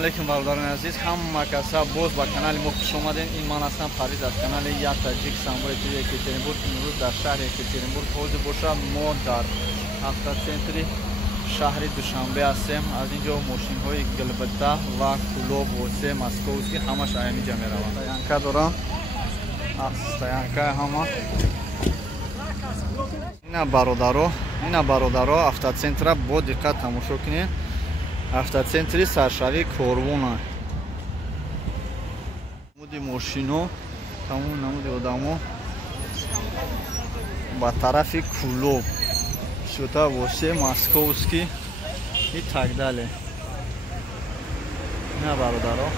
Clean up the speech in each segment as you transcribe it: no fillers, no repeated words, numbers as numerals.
алейкум бародарони азиз, ҳама каса боз ба канали мо хуш омадед. Ин ман ҳастам Парвиз аз канали Я Таҷик Самбои ТВ Екатеринбург. имрӯз дар шаҳри Екатеринбург ҳозир бошам. Мо дар автоцентри шаҳри Душанбе ҳастем. Аз инҷо мошинҳои ГЛБТ ва Кулоб, Восе, Московский ҳамаш аямиҷа мераванд. Стоянка дорам. Стоянка ҳама. Ина бародаро автоцентра бо диққат тамошо кунед. Автоцентри саршавии Корвона. Намуди мошино, тамом намуди одамо ба тарафи Кулоб, Шута, Восе, Московский и так далее. Ина бародаро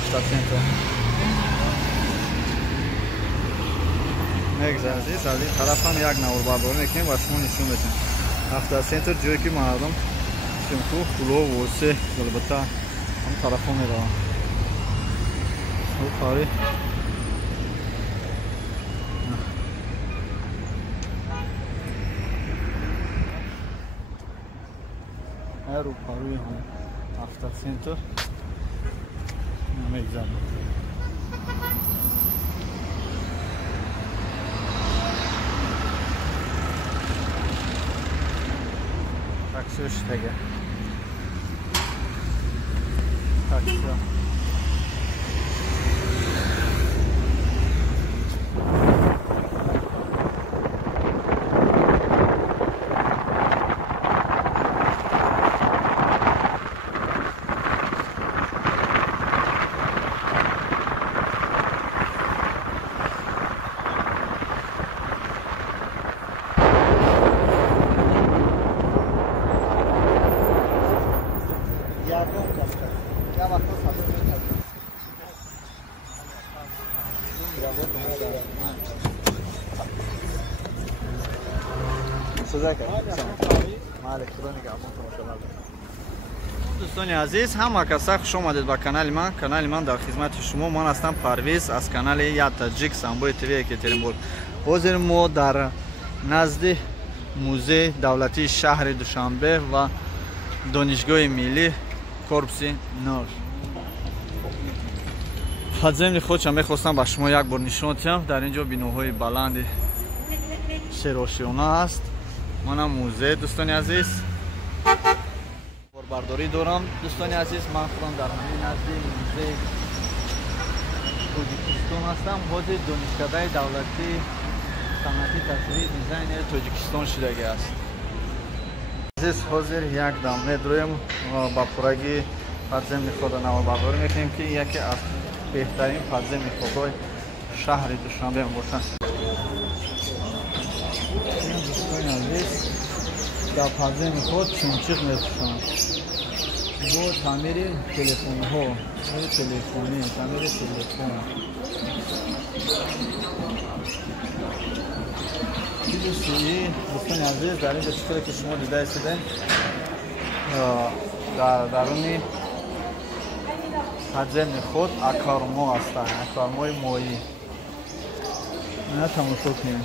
автоцентр. Мегзарзис аз ин тараф ҳам як навбардорӣ мекунем ва шумо нишон медиҳем. Автоцентр ҷое ки мардум Шимку, Кулоб, Восе, ГЛБТ ҳам тарафҳо мераванд. Рӯпари рӯпаруи автоцентр мегзарем. Таксиштага. Такси. دوستان عزیز، همه کسا خوش آمدید با کانال من در خدمت شما. من هستم پرویز از کانال یا تاجیک سامبوی تیوی یکترینبورگ. حاضر ما در نزد موزه دولتی شهر دوشنبه و دانشگاه ملی корпуси 9. ҳаджемли худшам мехостам ба шумо як бор нишон диҳам. дар инҷо биноҳои баланди шерошиёна аст. манам музей. Дӯстони азиз, борбардорӣ дорам. Дӯстони азиз, ман худам дар ҳамин назди музеи Тоҷикистон ҳастам. ҳозир донишкадаи давлати санъати тасвири дизайнери Тоҷикистон шудагааст. азиз, ҳозир як дам медроем ба пурраги подземни хода навбардорӣ мекунем ки яке аз беҳтарин подземни ходҳои шаҳри Душанбе мебошад. Дӯстони азиз, дар подземни ход чунчиқ мепӯшанд бо таъмири телефонҳо, таъмири телефон. Дӯстони азиз, дар инҷо чизое ки шумо дида истедем, дар даруни подземни ход аквариумҳо ҳастанд, аквариумҳои моӣ. ина тамошо кунем.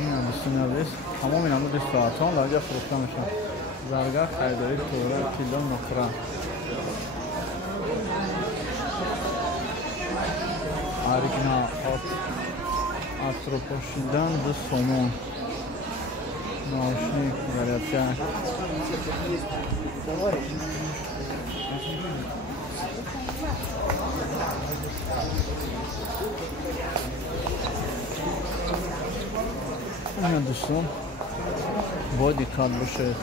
ина дӯстони азиз, тамоми намуди соатҳо дар инҷо фурӯхта мешаванд. Заргар, хайдорӣ, тӯра, тило, нуқра. Аригна, атропошидан, ду сомон. Наушник, зарядка. ина дӯстон, бо диққат бошед.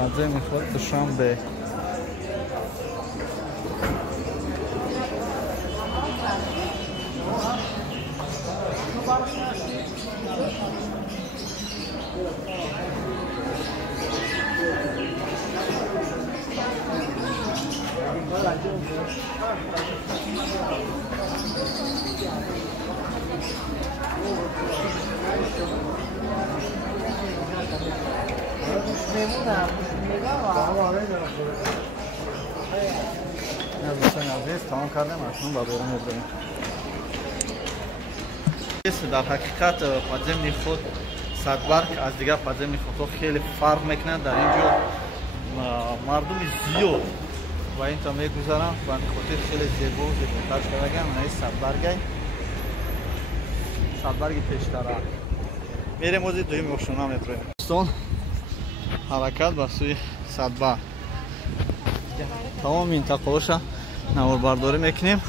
подземни ход Душанбе. دوستان عزیز تمام کردیم اکنون با بیرون می‌بریم. در حقیقت پادزمین خود صدبرگ از دیگر پادزمین خود خیلی فرق میکنه. در اینجا مردم زیاد و این تا میگذارم و خاطر خیلی زیبا و زیباتر شده گم این صدبرگ پیشتره میریم از دویم اوشونا میبریم. دوستان حرکت به سوی صدبرگ تمام منطقه‌اش نواربرداری میکنیم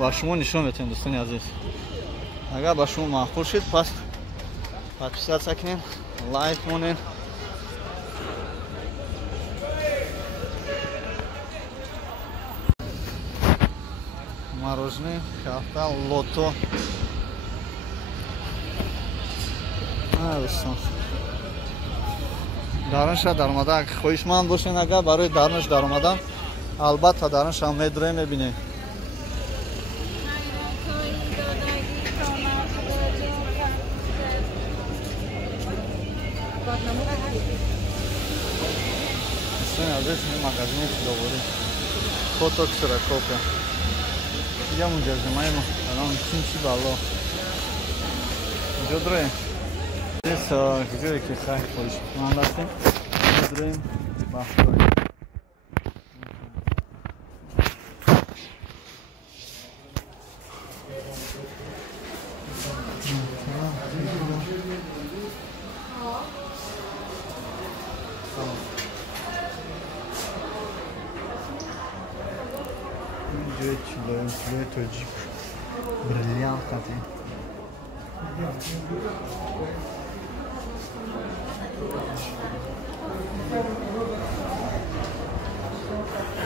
و شما نشون میدیم دوستان عزیز. اگر با شما معقول شد پس подписаться کنین، لایک کنین. мороженое کافتا لوتو دوستان درنش در اومده اگه خویشمند باشین اگر برای درنش در اومدن البته درنش هم میدره میبینید. دوستان عزیز این مغازه چیزاوری فوتو کسراکوپیا یا مجزمه ما الان چی بالا اینجا داره گجایی که خیلی خوش من هستیم داریم بحثایی اینجا توجیب بریلیانت هستیم.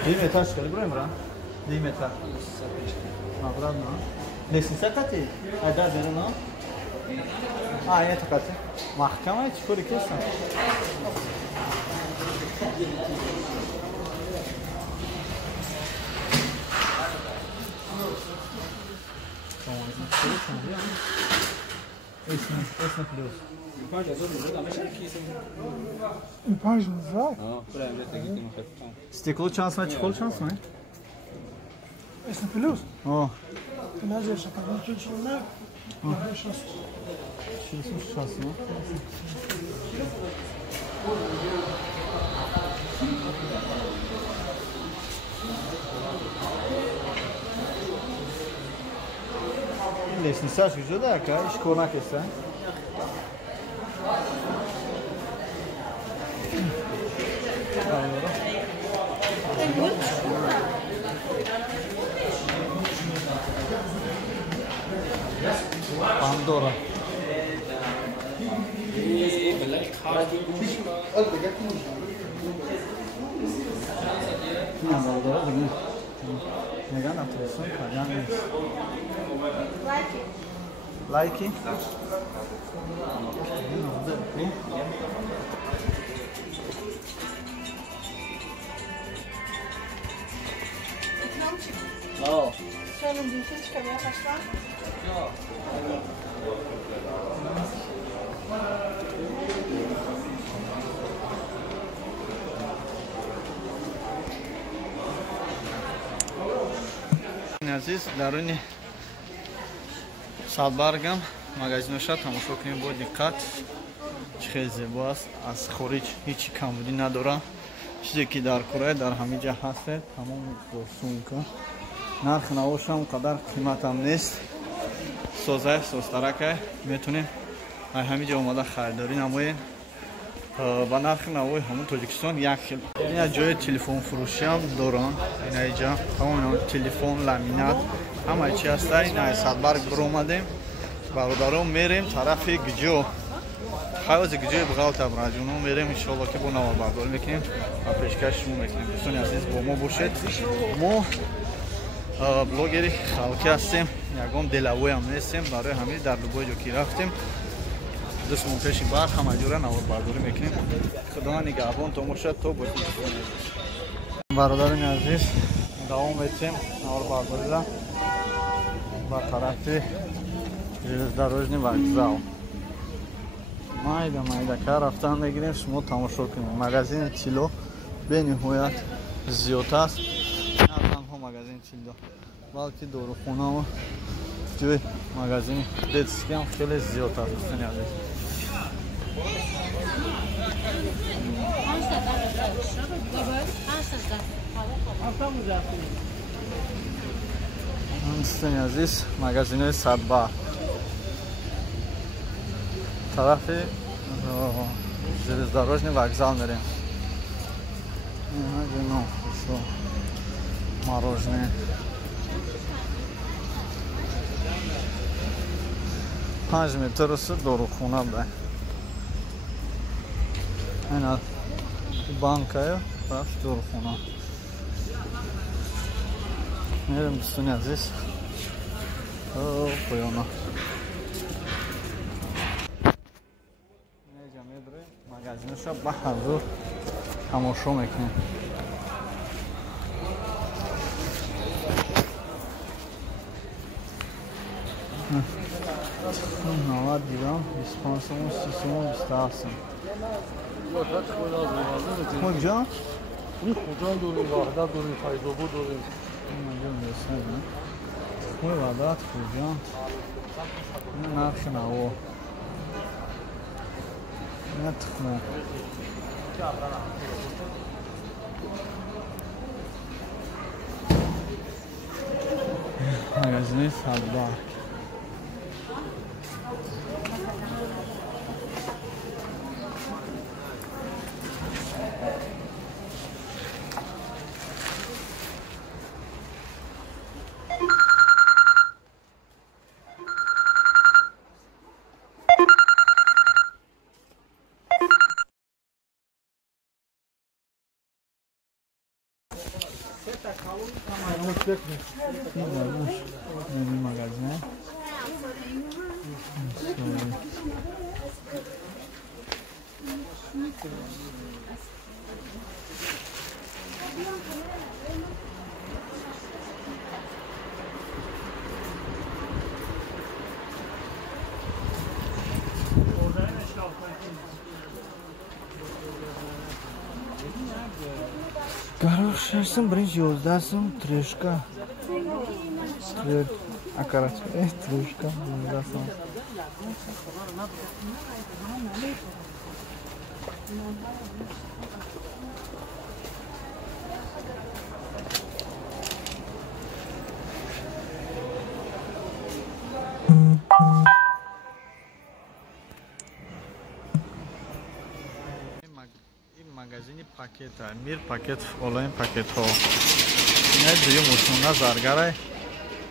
Dimetar çıkarı buraya mı lan? Dimetar. Mavran mı? Nesin sakatı? Ada derin o. Aynı takatı. Mahkemeye çıkıyor kesin. Esne plus. Páginas, vai? Steklo şans mı? Çikolata şans mı? Esne plus? O. Nasıl yaşakalım? Çocuklar. Şans. Şans mı? Lestnice güzel de ya, iş konak etse. Pandora. Neden atıyorsun? Like. No. Sono un bife che mi ha passato? No. Aziz daruni Sadbargam магазиношо тамошо кунем бо диққат чӣ зебо аст аз хориҷ ҳеҷ камбудӣ надорад чизе ки дар кӯрая дар ҳамин ҷа ҳастед тамом бо сумка нарх навошам қадар қиматам нест соза созтарака метонем ай ҳамин ҷа омада харидорӣ намоем ба нархи навои ҳамон тоҷикистон як хел ина ҷои телефонфурӯшиам дорам ина ҷа ҳамон телефон ламинат ҳамаи чи ҳаста ина Садбарг биромадем бародаром мерем тарафи гиҷо ҳавози гиҷои буғалтам раҷуно мерем иншоалло ки бо наварбардорӣ мекунем ва пешкаш шумо мекунем. дӯстони азиз бо мо бошед. мо блогери халқӣ ҳастем ягон делавоям нестем барои ҳамин дар дубой ҷо ки рафтем дӯстмон пеши бар ҳама ҷора наварбардорӣ мекунем. худо нигаҳбон то бошад то бо бародарони азиз давом метем наварбардорида ба тарафи железнодорожный вокзал. майда рафтан мегирем шумо тамошо кунед. магазини тилло бениҳоят зиёд аст. на танҳо магазин чилдо. Балки дорухона ва ҷои магазини детски ҳам хеле зиёд аст дӯстони азиз. Дӯстони азиз, магазинои Садбар. Тарафи железнодорожный вокзал мерем. Вино, ещё мороженое. 5 метр дорухона да. Ана банкая, паш дорухона. Мерем дӯстони азиз. Поёна. Неҷа медрем магазинашо ба ҳазур тамошо мекунем. نود دیرم 25 سوم 30 سوم 27 سوم کجا؟ این کجا داریم وحدت داریم فیض‌آباد داریم اینجا میرسه نه خوی وحدت کجا؟ این نقش نوا نه تخمه magazini Sadbar. Nel magazzino. Короче, сам бринч ёздасам трешка. Акарачка, трешка, ёздасам. Магазини пакета, мир пакет, онлайн пакет ҳо. Ина дуюм усуна заргарай,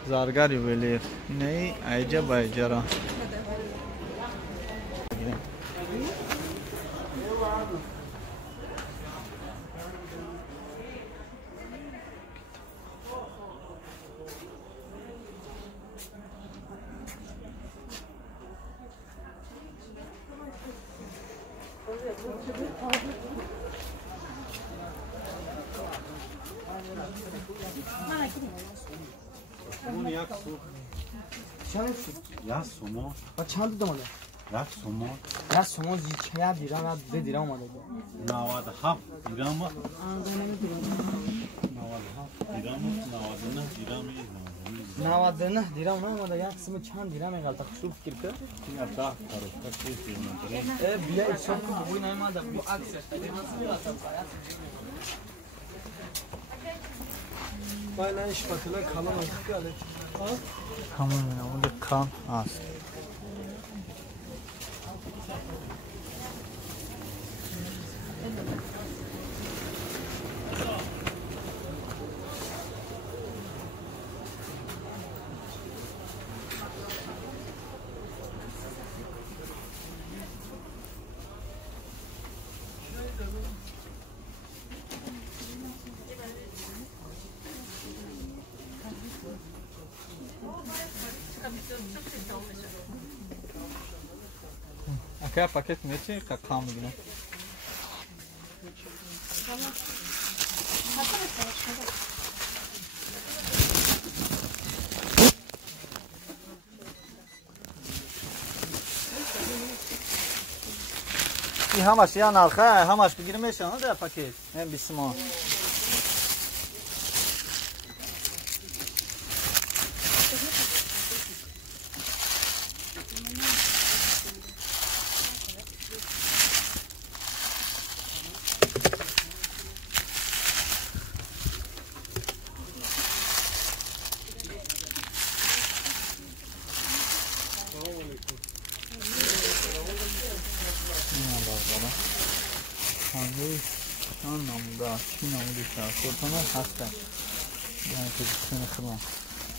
заргар ювелир. Ина айҷа ба айҷара. یک سومو و چند تا اومده؟ یک سومو یک سومو چه دیرم و دو دیرم اومده 97 دیرم 97 دیرم 99 دیرم 99 دیرم نه اومده یک سومو چند دیرم غلط خوب فکر کرد یا تا کارو بیا حساب کن بوی نمیاد بو عکس Bayla iş bakıla kalamadık galiba. Tamam, burada kan az. Какая пакет мечи, как хам гина? И хамаш я нарха, хамаш бигирмешан, да пакет. Мен бисмо. خانه چند نموده چی نموده شهرستان هستن یعنی که بسیار خیلی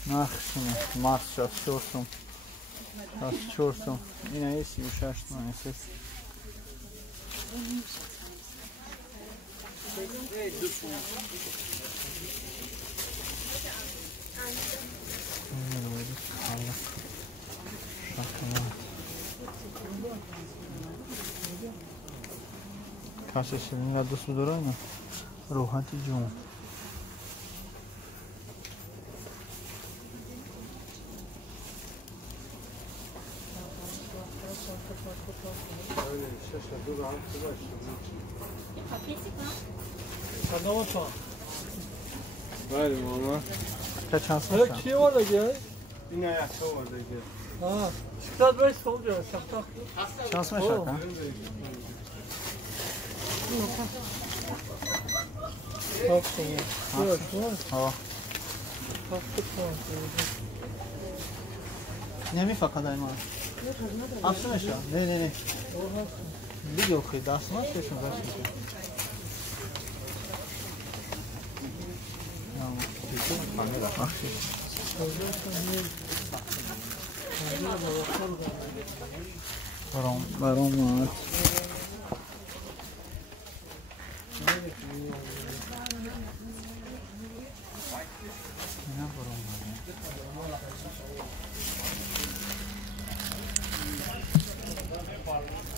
نخشونه مارس 64 سوم 64 سوم این ای 36 تومن است کاسه شیرینی را دوست داره نه روحانتی جون بله ماما تا چند سال چی وارده؟ این یخچال وارده ها شکلات باید سول جا شکلات چند سال شد ها نمی فقط ایمان افسونه شد نه دیگه اوکی دست ما کشون باشید برام مات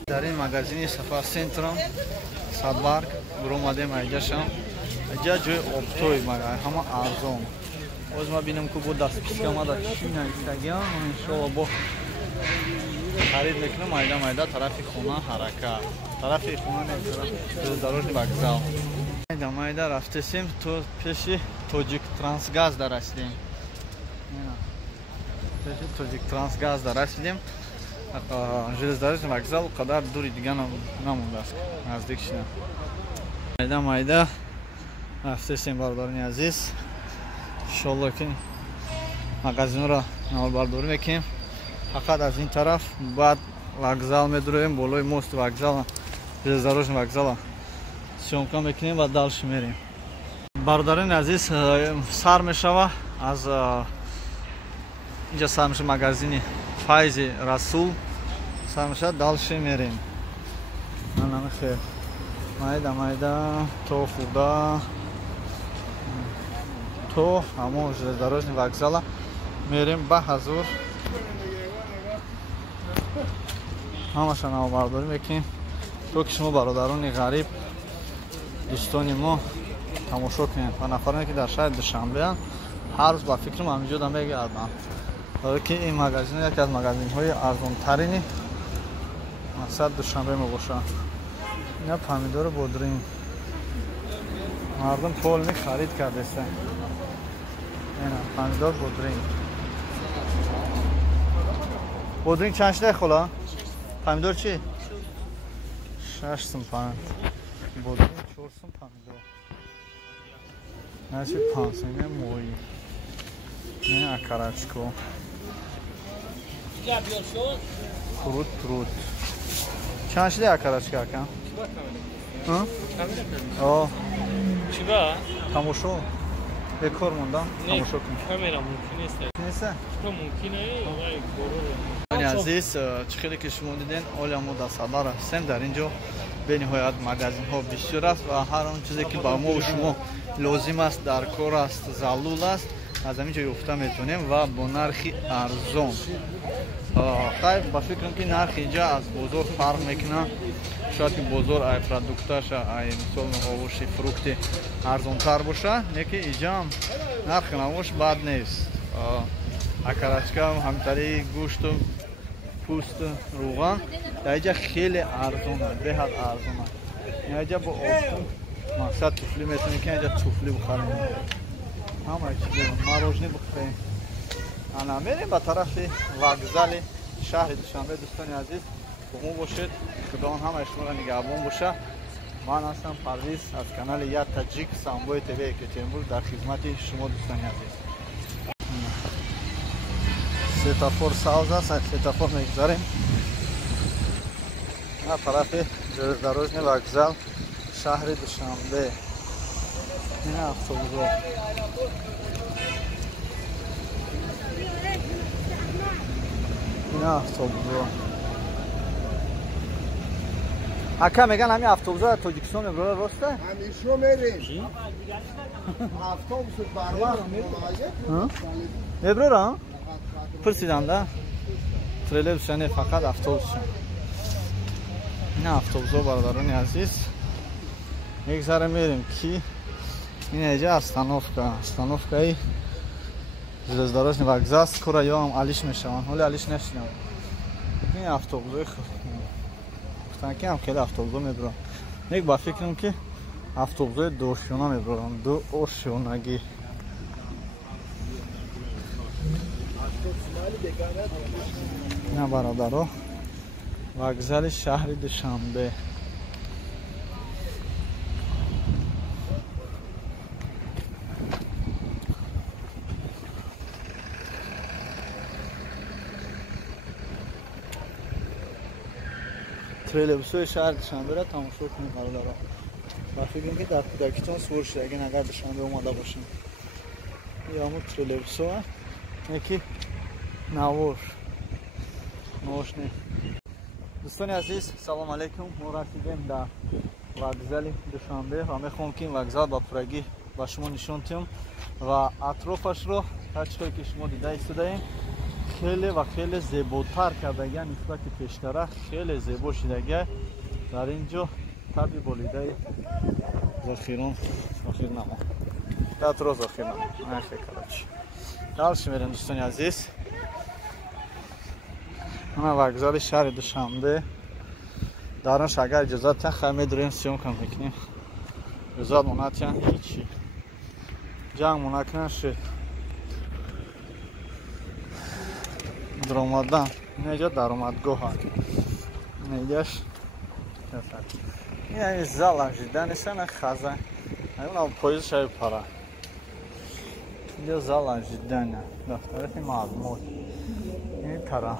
در این مغازین سفر سنترم سادبارگ برو اومدیم اینجا شم اینجا جای اپتوی مگه همه ارزون از ما بینم که بود دست پیش که ما در چی نایستگی هم انشاءالله با خرید میکنم مایده طرف خونه حرکت طرف خونه نمیتونم دروژنی وокзал مایده رفتیم تو پیش توجیک ترانسگاز در رسیدیم پیش توجیک ترانسگاز در رسیدیم железнодорожный вокзал قدر دوری دیگه نمونده است نزدیک شدم مایده رفتیم بردارنی عزیز انشالله که مغازین را نامبرداری میکنیم فقط از این طرف بعد вокзал میدرویم بالای мост вокзал железнодорожный вокзал съемка میکنیم و دالش میریم بردارین عزیز سر میشوه از اینجا سر میشه مغازین فایز رسول سر میشه دالش میریم من خیر مایده تو خودا تو همون железнодорожный вокзал میریم به حضور همشان نامبرداری میکنیم تو که شما برادران غریب دوستان ما تماشا کنید و نفرانی که در شهر دوشنبه هر روز با فکرم همینجا دارم میگردم که این مغازین یکی از مغازین های ارزان ترینی مقصد دوشنبه ما باشه اینا پامیدور بودرین مردم پول می خرید کرده است اینا پامیدور بودرین چند شده خلا پامیدور چی 6 سوم پاند بودرین 4 سوم پامیدور نشی 5 سوم موی نه اکارچکو تروت چند شده اکارچکا کن ها چی با؟ تماشا بکار موندم تماشا کن کامرا ممکن نیست ممکنه ولی عزیز خیلی که شما دیدین حالا ما در سالار هستیم در اینجا به نهایت مغازین ها بسیار است و هر آن چیزی که با ما و شما لازم است در کار است ضرور است از همینجا یافته میتونیم و با نرخی ارزان خیلی با فکرم که نرخ اینجا از بازار فرق میکنه شاید که بازار ای پرودکتاش ای مثال هاوشی فروکت ارزان تر باشه لیکن اینجا هم نرخ نماش بد نیست اکارچکا هم همینطوری گوشت و پوست روغن در اینجا خیلی ارزانه به حد ارزانه اینجا با آسون مقصد توفلی میتونی که اینجا توفلی بخوریم همه چیزی مروژنی بخوریم انا میریم به طرف وокзал شهر دوشنبه دوستان عزیز با ما باشید خدا همه شما را نگهبان باشه من هستم پرویز از کانال یا تاجیک سامبوی تیوی یکاترینبورگ در خدمت شما دوستان عزیز سیتافور ساز است سیتافور میگذاریم نه طرف железнодорожный вокзал شهر دوشنبه. این اتوبوس اکا میگن همین اتوبوس تاجیکستان برای راسته؟ همیشو میریم. اتوبوس بروقت میبرم؟ پرسیدم ده؟ تریلبس یعنی فقط اتوبوس. این اتوبوس برادران عزیز یک ذره میریم کی این اینجا استانوفکای железнодорожный вокзал скоро я вам алиш мешавам ҳоли алиш нешидам این автобусои гуфтан ки ҳам хеле автобусо мебурам мек ба фикрам ки автобусои дошёна мебурам дошёнагӣ ина бародаро вокзали шаҳри душанбе تریلبس‌های شهر دوشنبه را تماشا کنید برادران. و فکر کنم که در کودکیتون سوار شده اگر دوشنبه اومده باشین. یا همون تریلبس‌ها یکی نوار نوشنه. دوستان عزیز سلام علیکم. ما رسیدیم در وокзали دوشنبه و میخوام که این وокзал با پورگی با شما نشون دهم و اطرافش رو هر چیزی که شما دیده ایستادین خیلی و خیلی زیباتر کردگی نسبت پیشتر خیلی زیبا شدگی در اینجا طبی بولیده ذخیران ذخیر نما تاترو ذخیر نما نشه کلاچ دالش میریم دوستان عزیز اما وокзали شهر دوشنبه درش اگر اجازه تا خیلی داریم سیوم کم میکنیم اجازه مناتیان هیچی جنگ مناکنن شد درآمدن اینجا درآمدگاه هست اینجاش این زال انجیدنش نه خزه اون پاییز شای پارا اینجا زال انجیدن دفتر معلومات این طرف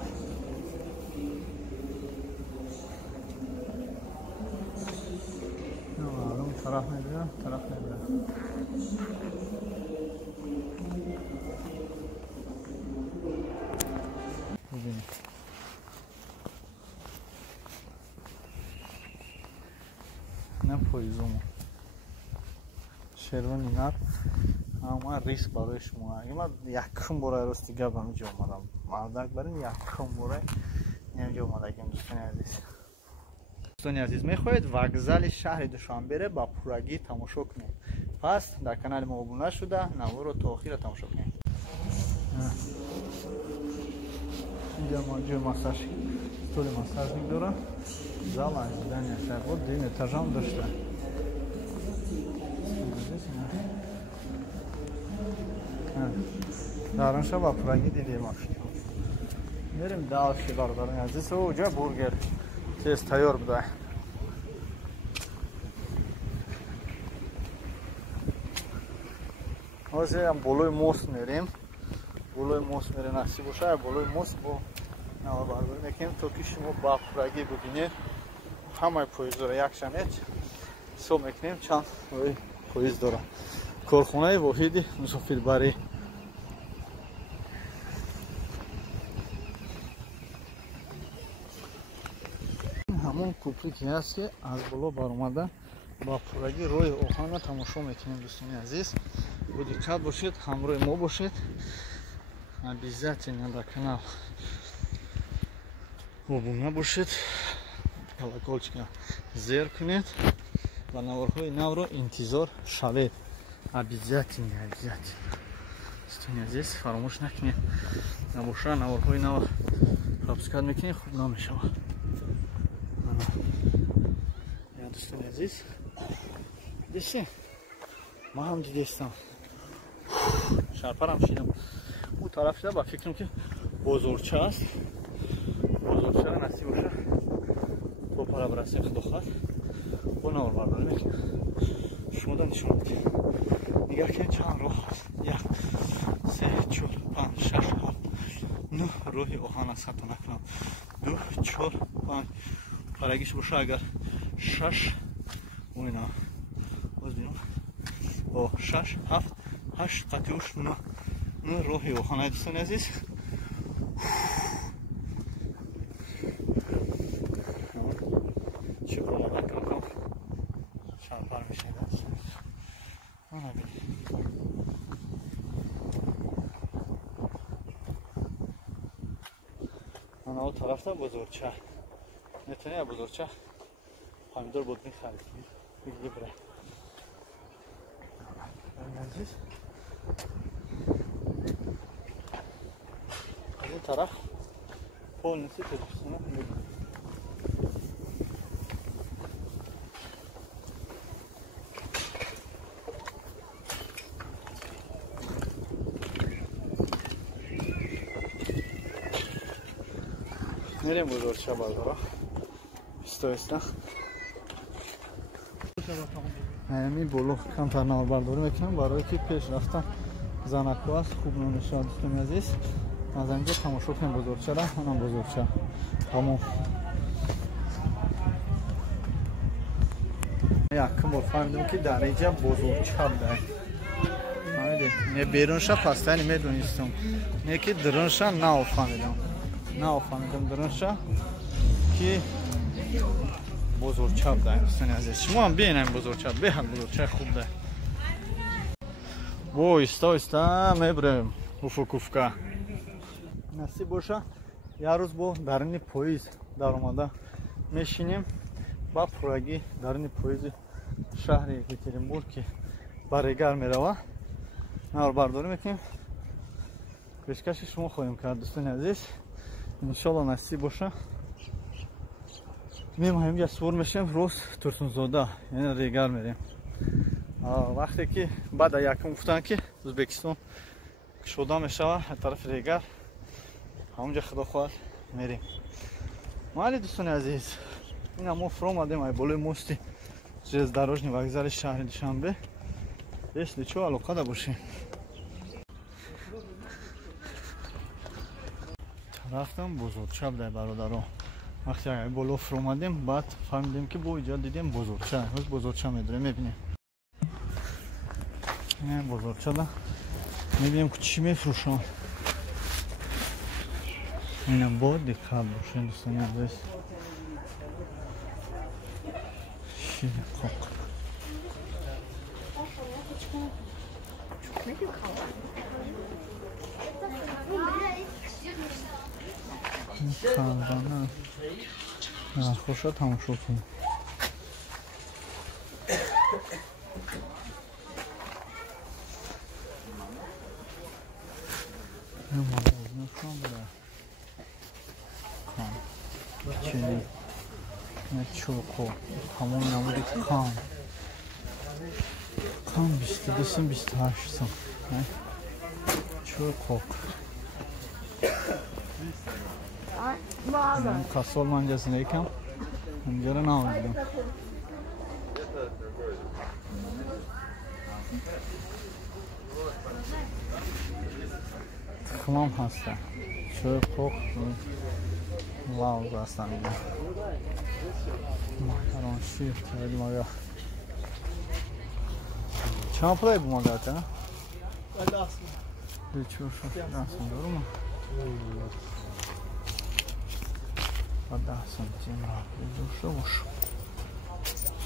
معلوم طرف نمیره نه پاییزمون شروع اینار اما ریس برای شما اگه من یکم برای روز دیگه به اینجا اومدم مردک بریم یکم برای اینجا اومدم دوستان عزیز میخواید وокзали شهر دوشنبه را با پورگی تماشا کنید پس در کانال ما ابونه شده نوار رو تا آخر تماشا کنید اینجا ما جای ماساژ طول ماساژ می‌داره زال انجیدن شهر بود دین اتاژام داشته دارنشا با پورگی دیدیم افشی میریم دالشی برادران عزیز اونجا برگر تیز تیار بده حاضر هم بالای موست میریم نصیب باشه بالای موست با نوار برداری میکنیم تا که شما با پورگی ببینید همه پاییز داره یک شمید سو میکنیم چند پاییز داره کارخانه واحدی مسافربری همون کوپری که هست که از بالا بر اومده با پورگی روی اوهان تماشا میکنیم دوستان عزیز با دقت باشید همراه ما باشید обязательно در کانال ابونه باشید колокольчика زیر کنید و نوارهای نو رو انتظار شوید обязательно دوستان عزیز فراموش نکنید نباشه نوارهای نو سابسکرایب میکنید خوب نمیشه دوستان عزیز دیدی ما هم دیدستم شرپرم شدم اون طرف شده با فکرم که بزرگچه است بزرگچه را نصیب باشه با پرا برسیم دختر با نور برداری میکنم شما دا نشون بدید نگاه که چند راه هست 1 3 4 5 6 7 9 راهی اوهان است حتی نکنم 2 4 5 پرگیش باشه اگر 6 اینا باز بینم با 6 7 8 قطعوش اون روحی و خانه دوستان عزیز چه بالا بکنم شرپر میشه دست آنها بینیم آنها او طرف تا بزرگچه نتونه بزرگچه پامیدور بود میخرید بگی بره عزیز از این طرف پول نسی تلویزیون میریم بزرگچه بازارا استویسته همین بلوغ کمتر نور برداری میکنم برای که پیش رفتن زنکو است خوب نمیشه دوستان عزیز از اینجا تماشا کنیم بزرگچه را اونم بزرگچه تمام یکم بار فهمیدم که در اینجا بزرگچه بوده نه بیرونش پس نمیدونستم نه که درونش نفهمیدم درونش که بزرگچه بوده دوستان عزیز شما هم ببینیم بزرگچه به هم بزرگچه خوب ده و ایستا میبریم افکوفکا نصیب باشه یه روز با درون پاییز در اومده میشینیم با پروگی درون پاییز شهر یکاترینبورگ که برگر میروه نور برداری میکنیم پیشکش شما خواهیم کرد دوستان عزیز انشالله نصیب باشه میریم همینجا سوار میشیم روز ترسونزاده یعنی ریگر میریم وقتی که بعد یکم گفتن که ازبکستان شده میشوه طرف ریگر همونجا خدا خواهد میریم مالی دوستان عزیز این ما فرو آمدیم ای بالای موستی железнодорожный вокзал شهر دوشنبه если چو علاقه دا باشیم رفتم بزرگچه بوده برادرها وقتی ای بالا فرو آمدیم بعد فهمیدیم که با اینجا دیدیم بزرگچه روز بزرگچه میداریم میبینیم این بزرگچه دا میبینیم که چی میفروشن اینم با دقت باشین دوستان عزیز شیر قاق خالدانه خوشا تماشا کنیم این مغازه نشان بره چنین نه چوکو همون نمودی کام 22-28 سم چوکو من kasa olmancasındayken önceden aldım. Tıkmam hasta. Şöyle kok. Wow, aslan ya. Makaron şir, elmaya. Çam pırayı bu magata? Allah aslında. Geçiyor şu. Nasıl doğru mu? Вода сантима, душа уж.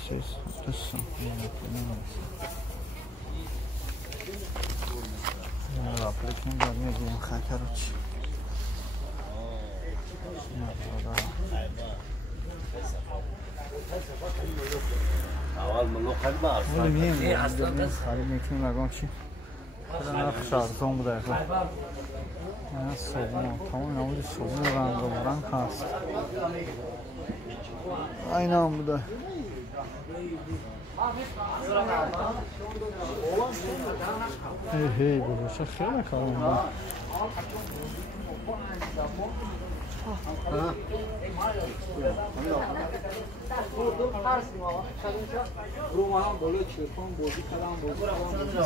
6 см. Я апликим да не будем короче. اول ملوخ ما ولی اصلا خرید میکنیم نگاه چی نرخ شهرزان بوده این صابون تمام نمود صابون رنگ و رنگ هست این هم بوده هی بودوشه خیلی کارم بود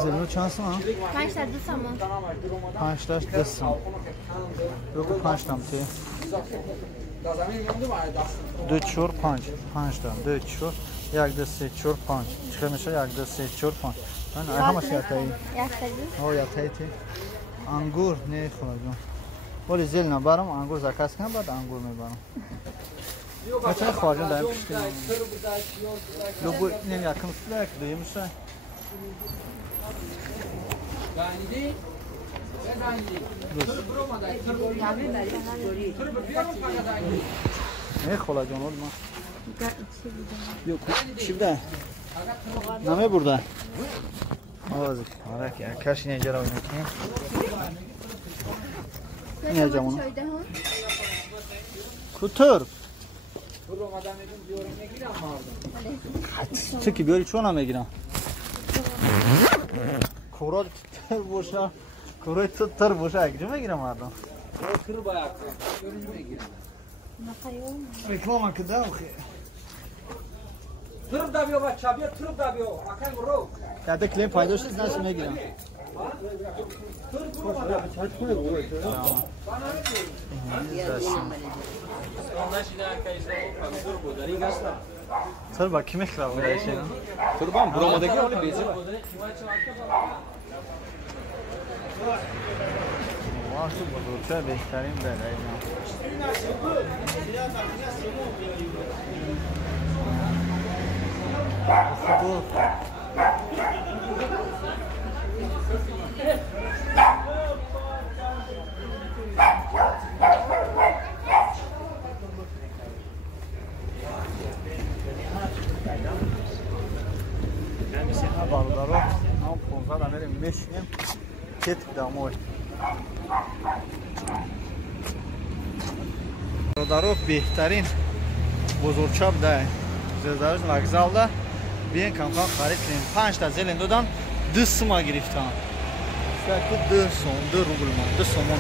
زلو چند سم؟ 5 سم 5 تا 10 سم بگو 5 تام تی 2 4 5 5 تا 2 4 1 2 3 4 5 چقدر میشه 1 2 3 4 5 من همش یاتایی او یاتایی تی انگور نه خلاص ولی زل نبرم انگور زکاس کنم بعد انگور میبرم مثلا خواجه دارم پیشتیم لوگو نیم یکم سلک دیم میشه نه خلا جان ما yok şimdi name burada azıcık merak ya kaç ne cera oynatayım ne yapacağım onu kutur çünkü böyle çoğuna mı giren koro tutar boşa koro tutar boşa girme girem adam kır bayağı görünme girin. reklama kadar okey Tırıp da bir o bak çabiye tırıp da bir o. Akın vuru. ya da klem paylaşırız nasıl ne girem Sır bak kime kral böyle şey lan? Turban buramadaki öyle bezi var. Varsa bozulsa beşlerim böyle ya. Bu Barudaro, am pozat amere meşinem ket damoy. Barudaro behtarin buzurchab da zerdarij vokzalda bien kamqon xarid qiling 5 ta zelen dodan 2 suma giriftam. Şakı 2 som 2 rubl man 2 somon.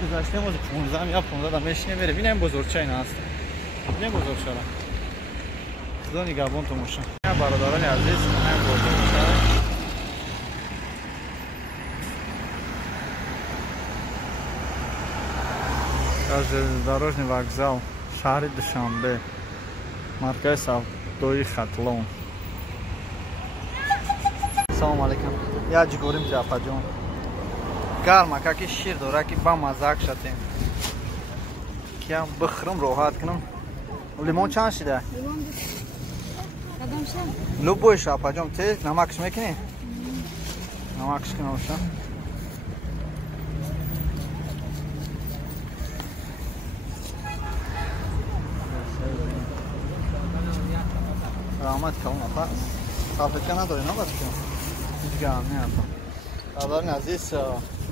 Güzashtem o'zi 15 ya 15 da meşinem bere binem buzurchay nas. Binem buzurchala. Xudo nigahbon tomosha. Barodaroni aziz, men bozorchar. Железнодорожный вокзал, шаҳри Душанбе, маркази савдои Хатлон. Салом алейкум. Я ҷигорим ҷафаҷон. Гарма, каки шир дора ки ба мазак шатем. Киям бихрам роҳат кунам. Лимон чанд шида? Лимон Любой шапаҷон, тез намакш мекунӣ? Намакш кунам ша. Rahmat kalın apa. Salfetka nadori ne başka? Hiç ne yapalım. Adar naziz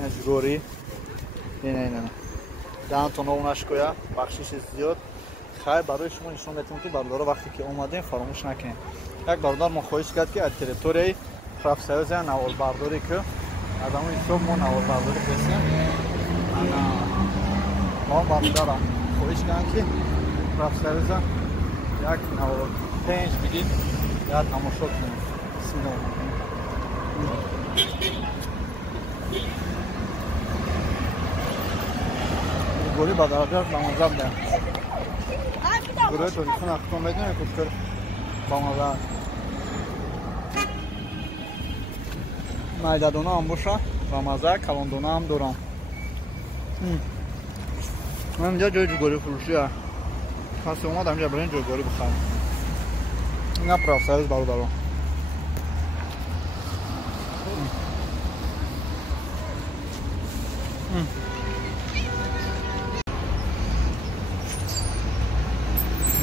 mecburi. Ne. Daha tonovnaş koya. Bakşiş ziyod. Xay برای شما نشون بدم که باردارا وقتی که اومدین فراموش نکنید. یک باردار ما خواهش کرد که از تریتوری پرافسایوز نوال بارداری که آدمای صبح ما نوال بارداری بسیم. انا ما باردارا خواهش کردم که پرافسایوز یک نوال پنج بدید یا تماشا کنید. سینو. گوری بادارجار نمازم ده. گروه تولیسون اختون بدونه کتکر بامازه مایده دونه هم باشه بامازه کلان دونه هم دورم من اینجا جای جوگوری فروشی هست کسی اومد همینجا برای این جوگوری بخواهیم این پرافسایز برو دارم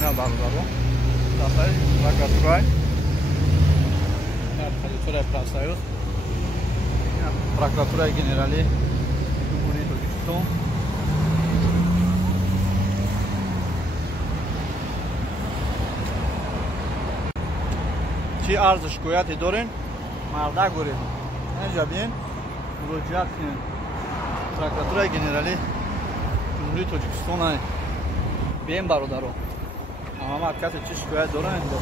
نه باردارو داخل پراکراتورای پراکراتورای پرافسایوز پراکراتورای گنرالی جمهوری تاجیکستان چی ارزشگویتی دارین مرده گورید اینجا بیاین مراجعه کنین پراکراتورای گنرالی جمهوری تاجیکستان بیاین برادرو اما ما کسی چی شکایت دارن اینجا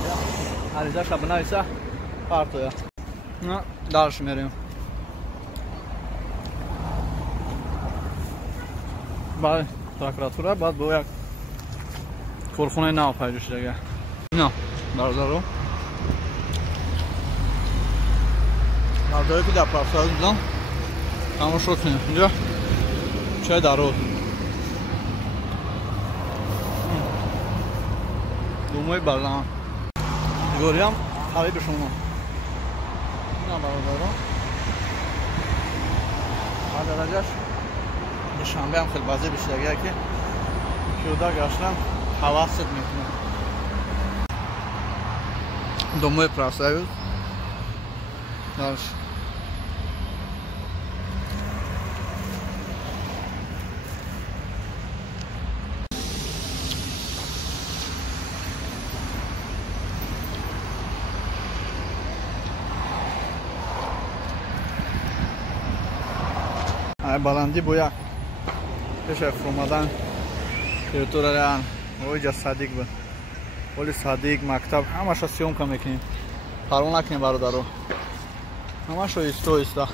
عریضه‌اش رو بنویسه پرتویا نه درش میریم بعد پروکراتوره بعد با یک کارخونه نو پیدا شده. اینا برادرو برادری که در پرساز بودم تماشا کنیم. اینجا چای درود دومای بردم دیگاری هم خواهی به شما. اینا برادرو هر درجهش به شنبه هم خیلی بازه بیشتر که پیاده گشتن حواست میکنه. دومای پرساز درش بلندی بویا پیش فرمادن تریتور ران اوجا صادق بود ولی صادق مکتب همش سیوم کم میکنیم پرون نکنیم برادرو همش ایستا